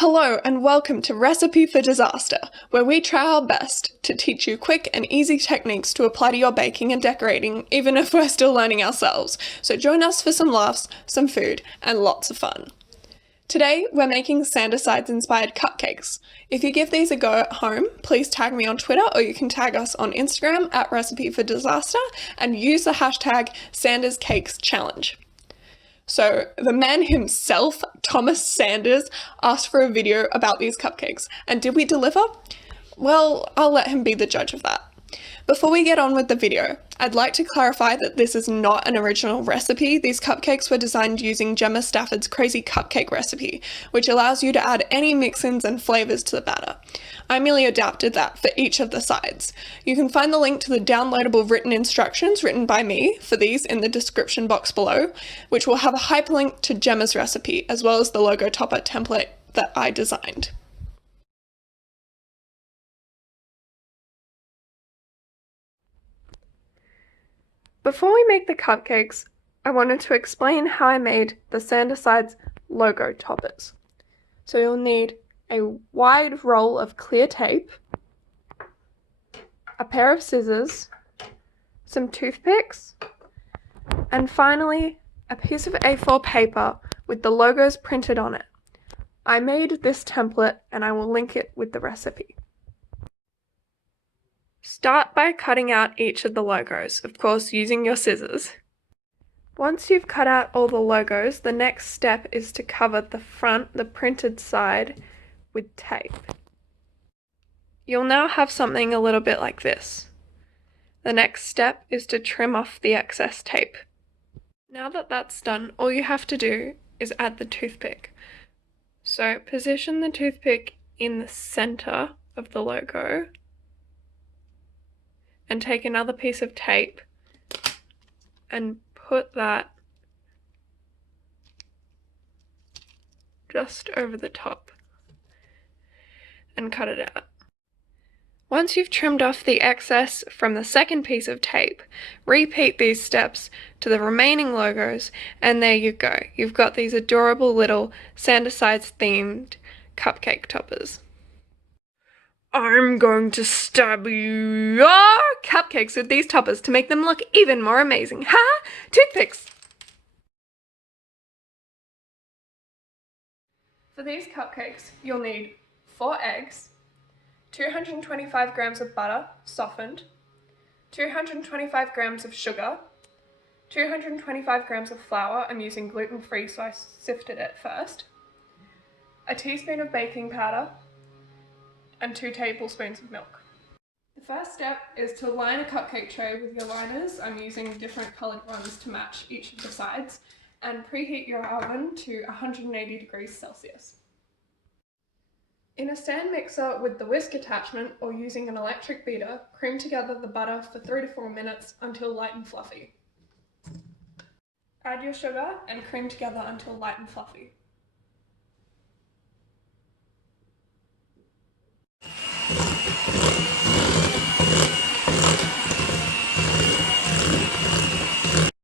Hello and welcome to Recipe for Disaster, where we try our best to teach you quick and easy techniques to apply to your baking and decorating, even if we're still learning ourselves. So join us for some laughs, some food, and lots of fun. Today, we're making Sandicides-inspired cupcakes. If you give these a go at home, please tag me on Twitter or you can tag us on Instagram at Recipe for Disaster and use the hashtag SandersCakesChallenge. So the man himself, Thomas Sanders, asked for a video about these cupcakes. And did we deliver? Well, I'll let him be the judge of that. Before we get on with the video, I'd like to clarify that this is not an original recipe. These cupcakes were designed using Gemma Stafford's crazy cupcake recipe, which allows you to add any mix-ins and flavors to the batter. I merely adapted that for each of the sides. You can find the link to the downloadable written instructions written by me for these in the description box below, which will have a hyperlink to Gemma's recipe, as well as the logo topper template that I designed. Before we make the cupcakes, I wanted to explain how I made the Sandicides logo toppers. So you'll need a wide roll of clear tape, a pair of scissors, some toothpicks, and finally a piece of A4 paper with the logos printed on it. I made this template and I will link it with the recipe. Start by cutting out each of the logos, of course using your scissors. Once you've cut out all the logos, the next step is to cover the front, the printed side, with tape. You'll now have something a little bit like this. The next step is to trim off the excess tape. Now that that's done, all you have to do is add the toothpick. So position the toothpick in the center of the logo and take another piece of tape and put that just over the top and cut it out. Once you've trimmed off the excess from the second piece of tape, repeat these steps to the remaining logos, and there you go. You've got these adorable little Sandicides themed cupcake toppers. I'm going to stab your cupcakes with these toppers to make them look even more amazing. Ha! Toothpicks! For these cupcakes, you'll need 4 eggs, 225 grams of butter, softened, 225 grams of sugar, 225 grams of flour. I'm using gluten-free, so I sifted it first, a teaspoon of baking powder, and 2 tablespoons of milk. The first step is to line a cupcake tray with your liners. I'm using different coloured ones to match each of the sides, and preheat your oven to 180 degrees Celsius. In a stand mixer with the whisk attachment or using an electric beater, cream together the butter for 3 to 4 minutes until light and fluffy. Add your sugar and cream together until light and fluffy.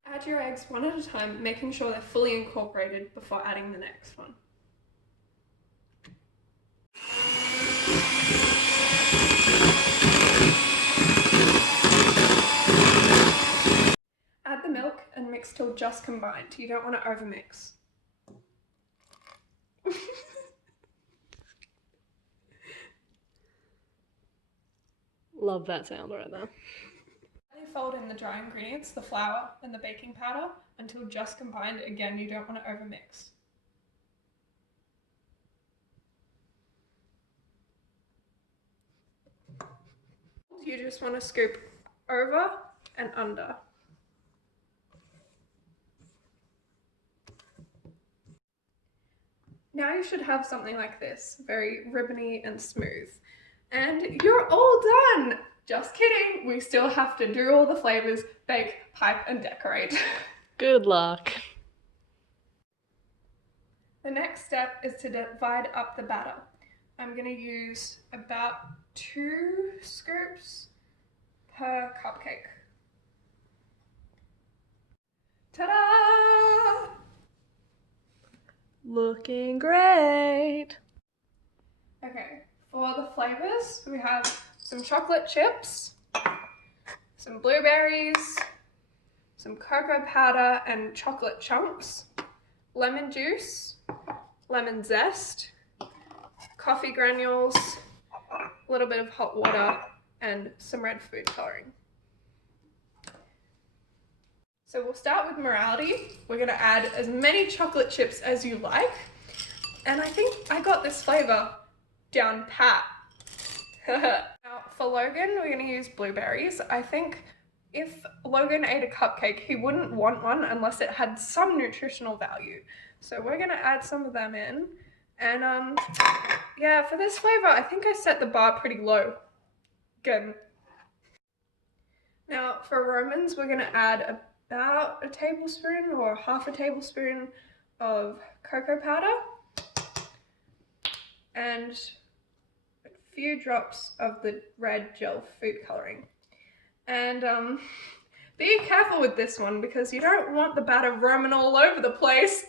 Add your eggs one at a time, making sure they're fully incorporated before adding the next one. Add the milk and mix till just combined. You don't want to overmix. Love that sound right there. Fold in the dry ingredients, the flour and the baking powder, until just combined. Again, you don't want to overmix. You just want to scoop over and under. Now you should have something like this, very ribbony and smooth. And you're all done! Just kidding, we still have to do all the flavors, bake, pipe, and decorate. Good luck. The next step is to divide up the batter. I'm going to use about 2 scoops per cupcake. Ta-da! Looking great. Okay, for the flavors, we have some chocolate chips, some blueberries, some cocoa powder and chocolate chunks, lemon juice, lemon zest, coffee granules, a little bit of hot water, and some red food coloring. So we'll start with morality. We're going to add as many chocolate chips as you like. And I think I got this flavor down pat. Now for Logan, we're going to use blueberries. I think if Logan ate a cupcake, he wouldn't want one unless it had some nutritional value. So we're going to add some of them in. And yeah, for this flavor, I think I set the bar pretty low. Again. Now for Romans, we're going to add about a tablespoon or half a tablespoon of cocoa powder and a few drops of the red gel food coloring. And be careful with this one because you don't want the batter roaming all over the place.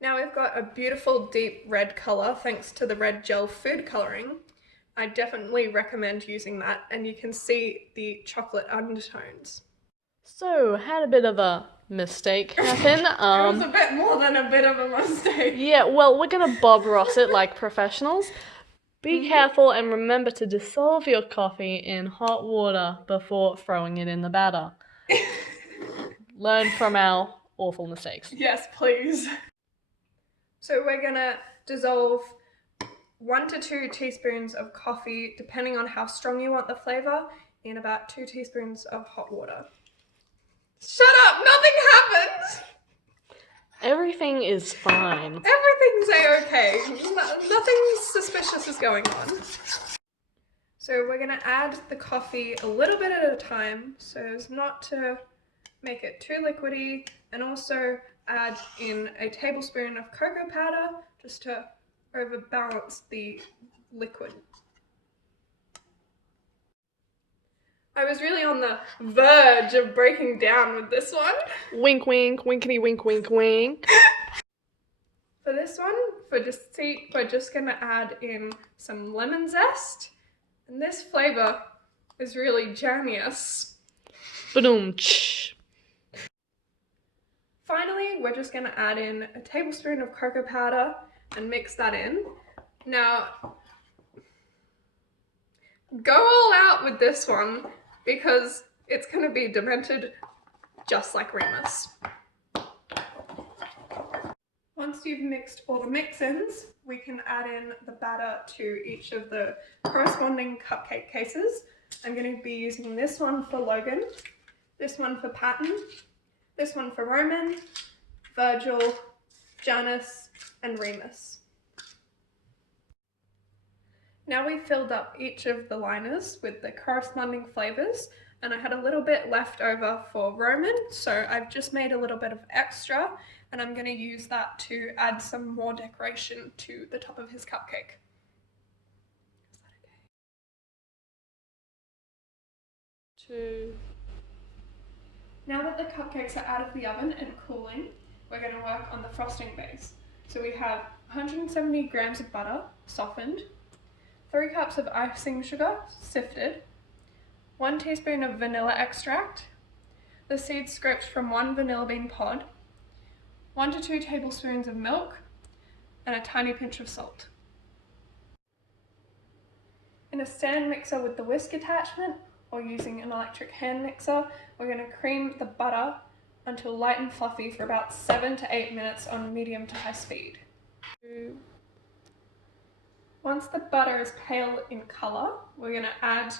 Now we've got a beautiful deep red color thanks to the red gel food coloring. I definitely recommend using that, and you can see the chocolate undertones. So, had a bit of a mistake happen. It was a bit more than a bit of a mistake. Yeah, well, we're gonna Bob Ross it like professionals. Be careful and remember to dissolve your coffee in hot water before throwing it in the batter. Learn from our awful mistakes. Yes, please. So we're gonna dissolve 1 to 2 teaspoons of coffee, depending on how strong you want the flavor, in about 2 teaspoons of hot water. Shut up! Nothing happened! Everything is fine. Everything's a-okay. Nothing suspicious is going on. So we're gonna add the coffee a little bit at a time, so as not to make it too liquidy, and also add in a tablespoon of cocoa powder just to overbalance the liquid. I was really on the verge of breaking down with this one. Wink, wink, winkety, wink, wink, wink. For this one, for deceit, we're just gonna add in some lemon zest, and this flavor is really genius. Ba-doom. Finally, we're just gonna add in a tablespoon of cocoa powder and mix that in. Now, go all out with this one because it's gonna be demented just like Remus. Once you've mixed all the mix-ins, we can add in the batter to each of the corresponding cupcake cases. I'm going to be using this one for Logan, this one for Patton, this one for Roman, Virgil, Janice, and Remus. Now we've filled up each of the liners with the corresponding flavors, and I had a little bit left over for Roman, so I've just made a little bit of extra, and I'm going to use that to add some more decoration to the top of his cupcake. Is that okay? Now that the cupcakes are out of the oven and cooling, we're going to work on the frosting base. So we have 170 grams of butter, softened, 3 cups of icing sugar, sifted, 1 teaspoon of vanilla extract, the seeds scraped from 1 vanilla bean pod, 1 to 2 tablespoons of milk, and a tiny pinch of salt. In a stand mixer with the whisk attachment, or using an electric hand mixer, we're going to cream the butter until light and fluffy for about 7 to 8 minutes on medium to high speed. Once the butter is pale in colour, we're going to add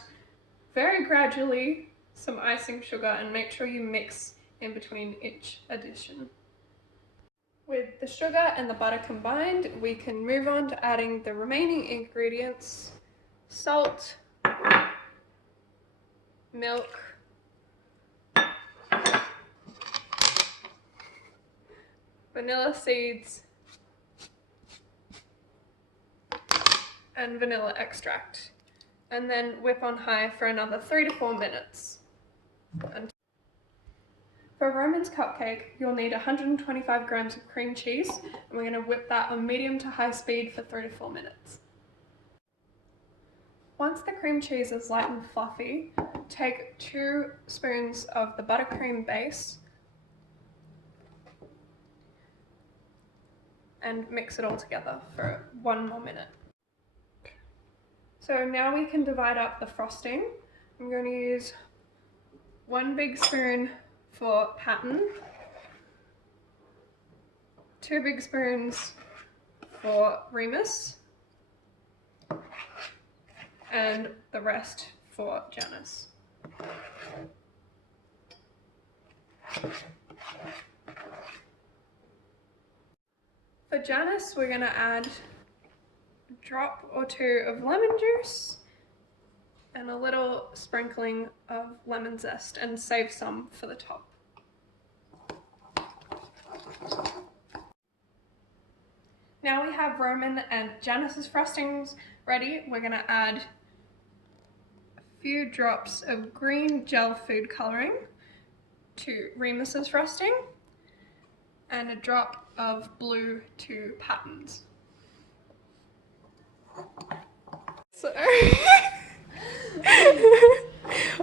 very gradually some icing sugar and make sure you mix in between each addition. With the sugar and the butter combined, we can move on to adding the remaining ingredients: salt, milk, vanilla seeds, and vanilla extract, and then whip on high for another 3 to 4 minutes. For Roman's Jana's cupcake, you'll need 125 grams of cream cheese, and we're going to whip that on medium to high speed for 3 to 4 minutes. Once the cream cheese is light and fluffy, take 2 spoons of the buttercream base and mix it all together for 1 more minute. So now we can divide up the frosting. I'm going to use 1 big spoon for pattern, 2 big spoons for Remus, and the rest for Janice. For Janice, we're going to add a drop or 2 of lemon juice and a little sprinkling of lemon zest, and save some for the top. Now we have Roman and Janice's frostings ready. We're going to add a few drops of green gel food colouring to Remus's frosting and a drop of blue to Pattern's. So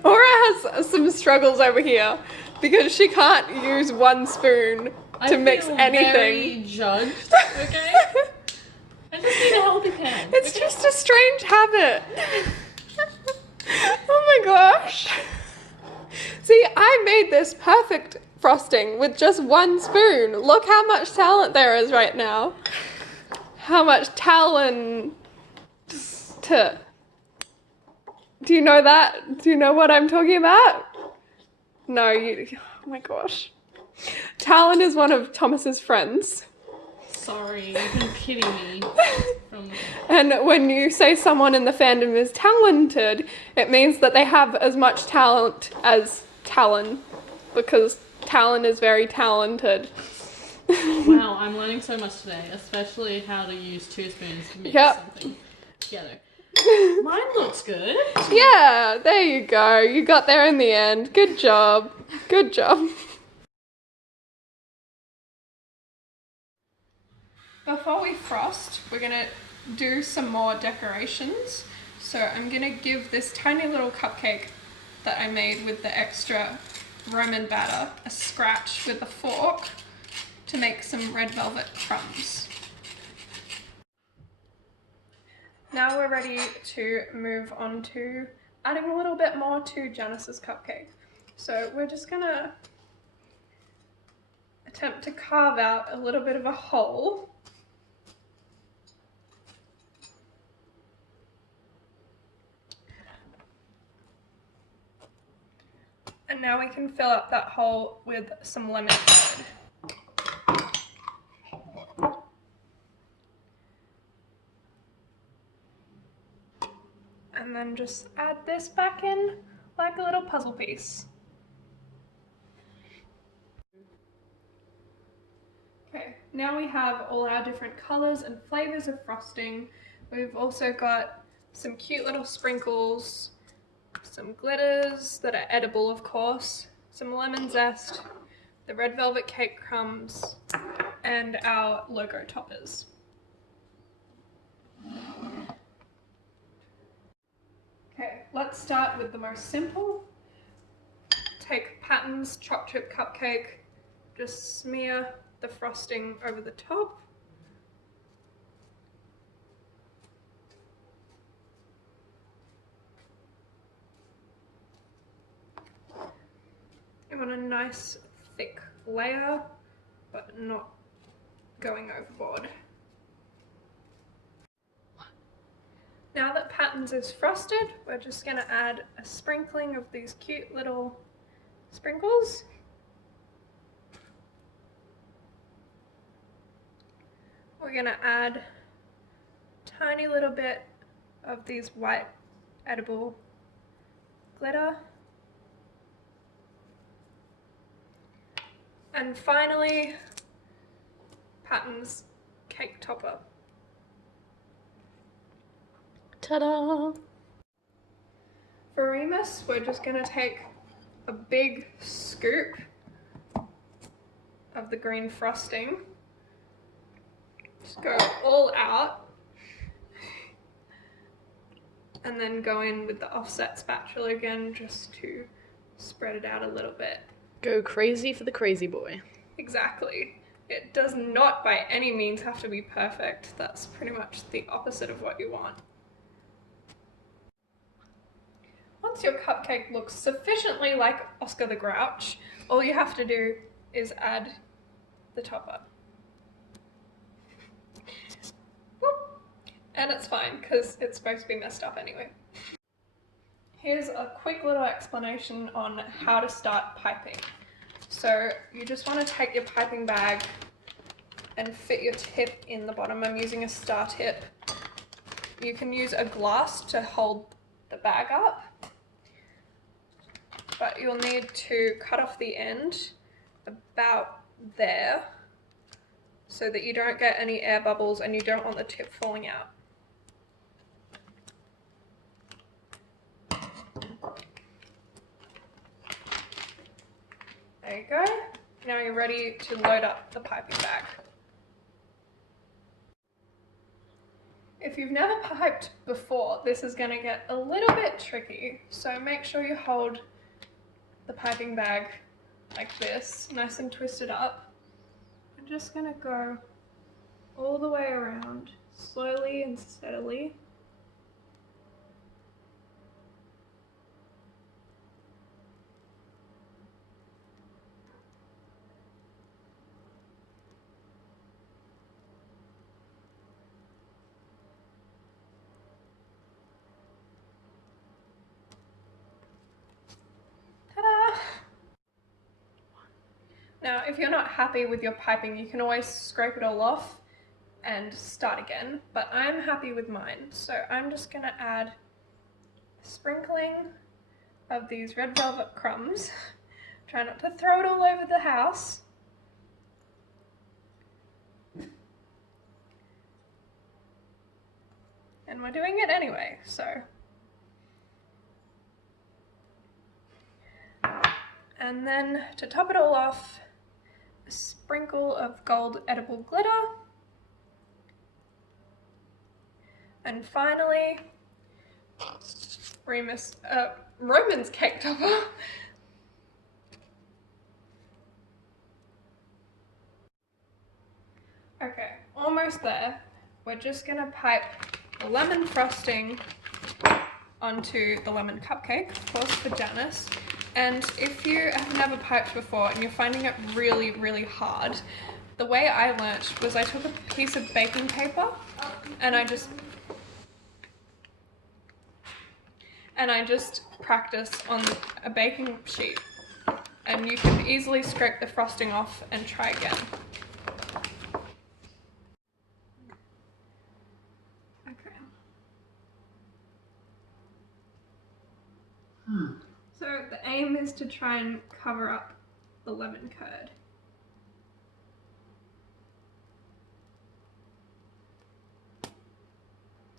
Aura has some struggles over here because she can't use 1 spoon to mix anything. Very judged, okay? I just need a helping hand. It's just a strange habit. Oh my gosh. See, I made this perfect frosting with just 1 spoon. Look how much talent there is right now. How much talent to... Do you know that? Do you know what I'm talking about? No, you... Oh my gosh. Talon is one of Thomas's friends. Sorry, you've been kidding me. And when you say someone in the fandom is talented, it means that they have as much talent as Talon, because Talon is very talented. Wow, I'm learning so much today, especially how to use 2 spoons to mix something together. Mine looks good. Yeah, there you go. You got there in the end. Good job. Good job. Before we frost, we're going to do some more decorations. So I'm going to give this tiny little cupcake that I made with the extra Roman batter a scratch with a fork to make some red velvet crumbs. Now we're ready to move on to adding a little bit more to Janice's cupcake. So we're just going to attempt to carve out a little bit of a hole. And now we can fill up that hole with some lemon curd. And then just add this back in like a little puzzle piece. Okay, now we have all our different colours and flavours of frosting. We've also got some cute little sprinkles, some glitters that are edible of course, some lemon zest, the red velvet cake crumbs, and our logo toppers. Okay, let's start with the most simple. Take Patton's chocolate chip cupcake, just smear the frosting over the top. You want a nice thick layer, but not going overboard. Now that Patton's is frosted, we're just going to add a sprinkling of these cute little sprinkles. We're going to add a tiny little bit of these white edible glitter. And finally, Patton's cake topper. Ta-da! For Remus, we're just going to take a big scoop of the green frosting. Just go all out. And then go in with the offset spatula again just to spread it out a little bit. Go crazy for the crazy boy. Exactly. It does not by any means have to be perfect. That's pretty much the opposite of what you want. Once your cupcake looks sufficiently like Oscar the Grouch, all you have to do is add the topper. Whoop. And it's fine because it's supposed to be messed up anyway. Here's a quick little explanation on how to start piping. So you just want to take your piping bag and fit your tip in the bottom. I'm using a star tip. You can use a glass to hold the bag up, but you'll need to cut off the end about there so that you don't get any air bubbles and you don't want the tip falling out. There you go. Now you're ready to load up the piping bag. If you've never piped before, this is going to get a little bit tricky, so make sure you hold the piping bag like this, nice and twisted up. I'm just going to go all the way around, slowly and steadily. Now, if you're not happy with your piping, you can always scrape it all off and start again, but I'm happy with mine. So I'm just gonna add a sprinkling of these red velvet crumbs. Try not to throw it all over the house. And we're doing it anyway, so. And then to top it all off, a sprinkle of gold edible glitter. And finally, Roman's cake topper. Okay, almost there. We're just gonna pipe the lemon frosting onto the lemon cupcake, of course for Janice. And if you have never piped before and you're finding it really, really hard, the way I learnt was I took a piece of baking paper and I just practiced on a baking sheet. And you can easily scrape the frosting off and try again. Okay. So the aim is to try and cover up the lemon curd.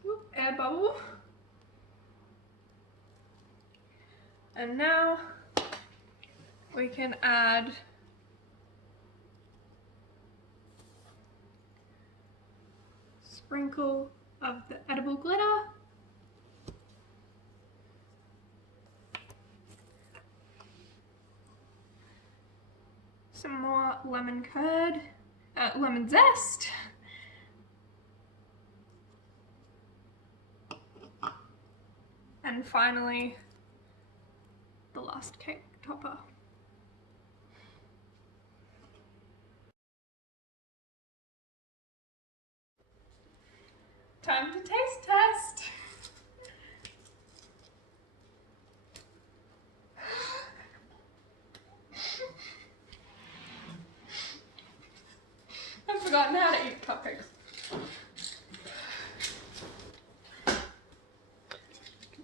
Whoop, air bubble. And now we can add a sprinkle of the edible glitter. Some more lemon curd, lemon zest. And finally, the last cake topper. Time to taste test. I've forgotten how to eat cupcakes.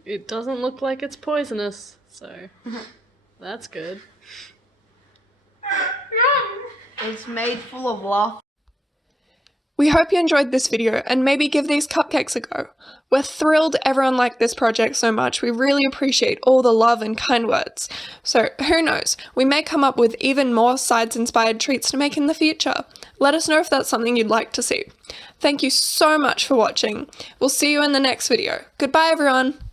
It doesn't look like it's poisonous, so that's good. Yum! It's made full of love. We hope you enjoyed this video and maybe give these cupcakes a go. We're thrilled everyone liked this project so much. We really appreciate all the love and kind words. So who knows, we may come up with even more sides-inspired treats to make in the future. Let us know if that's something you'd like to see. Thank you so much for watching. We'll see you in the next video. Goodbye everyone!